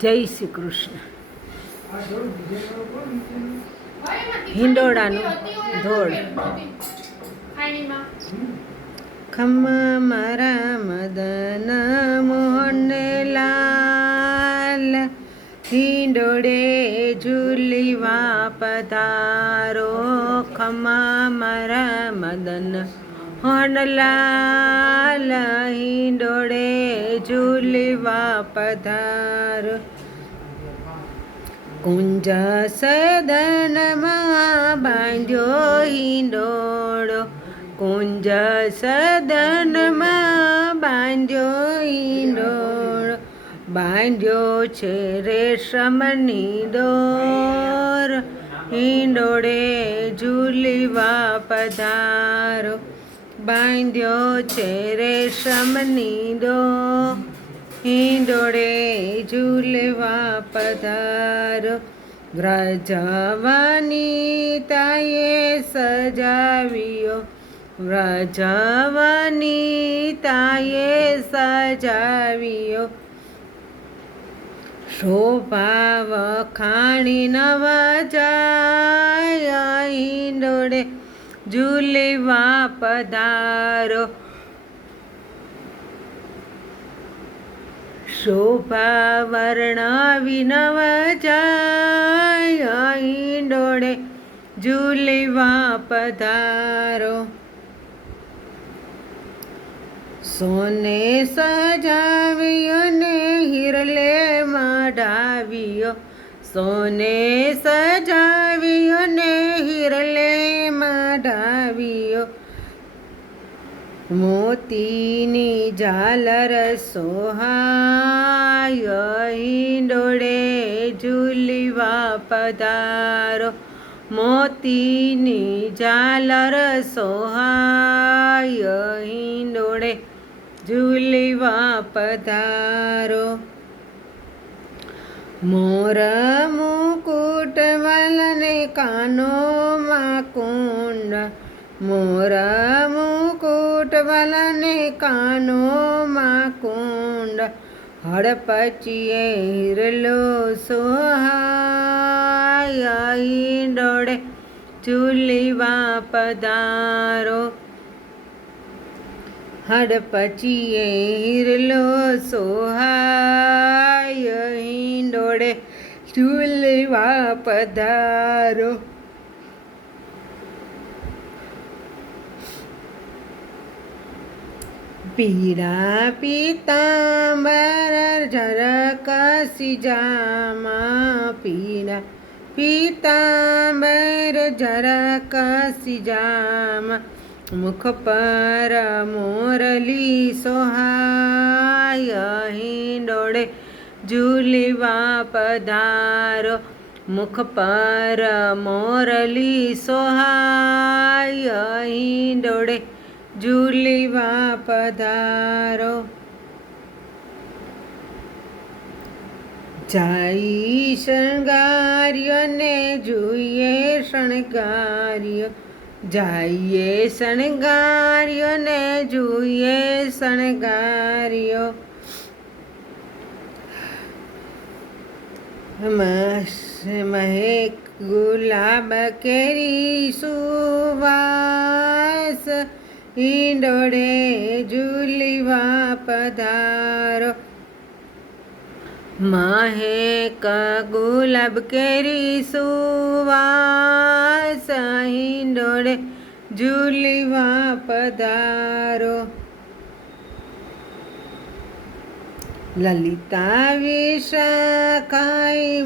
જય શ્રી કૃષ્ણ. હિંડોળાનું ધોળ. ખમ્મા મારા મદન મોહન લાલ, હિંડોળે ઝૂલીવા પધારો. ખમ્મા મારા મદન મોહન લાલ, હિંડોળે ઝૂલીવા પધારો. કુંજ સદનમાં બાંધ્યો હિંડોળો, કુંજ સદનમાં બાંધ્યો હિંડોળો. બાંધ્યો છે રેશમની દોર, હિંડોળે ઝૂલીવા પધારો. બાંધ્યો છે રેશમની દોર, હિંડોળે ઝૂલવા પધારો. વ્રજવાની તાએ સજાવ્યો, વ્રજવાની તાએ સજાવ્યો. શોભા વખાણી નવ જાય, હિંડોળે ઝૂલવા પધારો. શોભા વર્ણવી નવ જાય, હિંડોળે ઝૂલવા પધારો. સોને સજાવ્યો ને હિરલે મઢાવ્યો, સોને સજાવ્યો ને હિરલે મઢાવ્યો. મોતીની ઝાલર સોહાય, હિંડોળે ઝૂલવા પધારો. મોતીની ઝાલર સોહાય, હિંડોળે ઝૂલવા પધારો. મોર મુકુટ વલને કાનોમાં કુંડ, મોર મુકુટ વલને કાનોમાં કુંડ. હડપચીએ હિરલો સોહાય, હિંડોળે ઝૂલવા પધારો. હડપચીએ હિરલો સોહાય, હિંડોળે ઝૂલવા પધારો. પીળા પીતાંબર ઝરકસી જામા, પીળા પીતાંબર ઝરકસી જામા. મુખ પર મોરલી સોહાય, હિંડોળે ઝૂલવા પધારો. મુખ પર મોરલી સોહાય, હિંડોળે ઝૂલવા પધારો. જાય શણગાર્યો ને જોઈએ શણગાર્યો, જઈએ શણગાર્યો ને જોઈએ શણગાર્યો. મહેક ગુલાબ કેરી સુવાસ, હિંડોળે ઝૂલવા પધારો. મહેક ગુલાબ કેરી સુવાસ, હિંડોળે ઝૂલવા પધારો. લલિતા વિશાખાઈ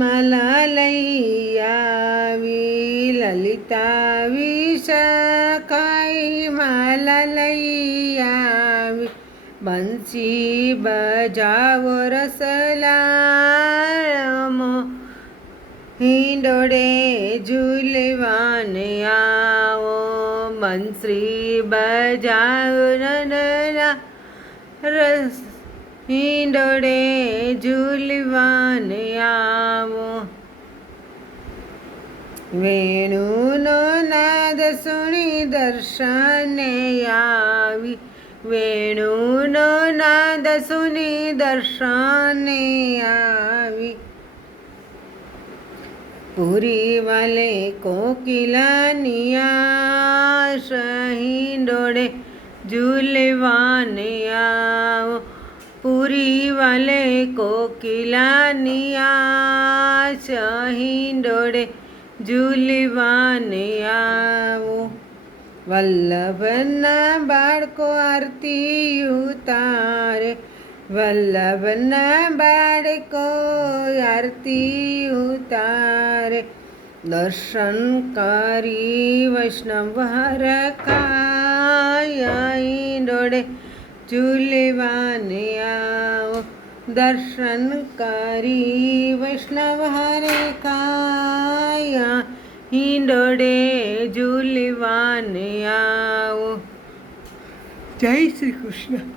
માલા લઈ આવી, લલિતા વિશાખાઈ માલા લઈ આવી. બંસી બજાવો રસલામો, હિંડોળે ઝૂલવાને આવો. બંસરી બજાવો રસ, હિંડોળે ઝૂલવાને આવો. વેણુનો નાદ સુણી દર્શને આવી, વેણુનો નાદ સુની દર્શને આવી પૂરી વાલે કોકિલાનિયા શહિંડોળે ઝૂલવાને આવો પૂરી વાલે કોકિલાનિયા શહિંડોળે ઝૂલવાને આવો વલ્લભના બાળકો આરતી ઉતારે વલ્લભના બાળકો આરતી ઉતારે દર્શન કરી વૈષ્ણવ હરખાય હિંડોળે ઝૂલવાને આવો દર્શન કરી વૈષ્ણવ હરખાય હિંડોળે ઝૂલવાને આવો. જય શ્રી કૃષ્ણ.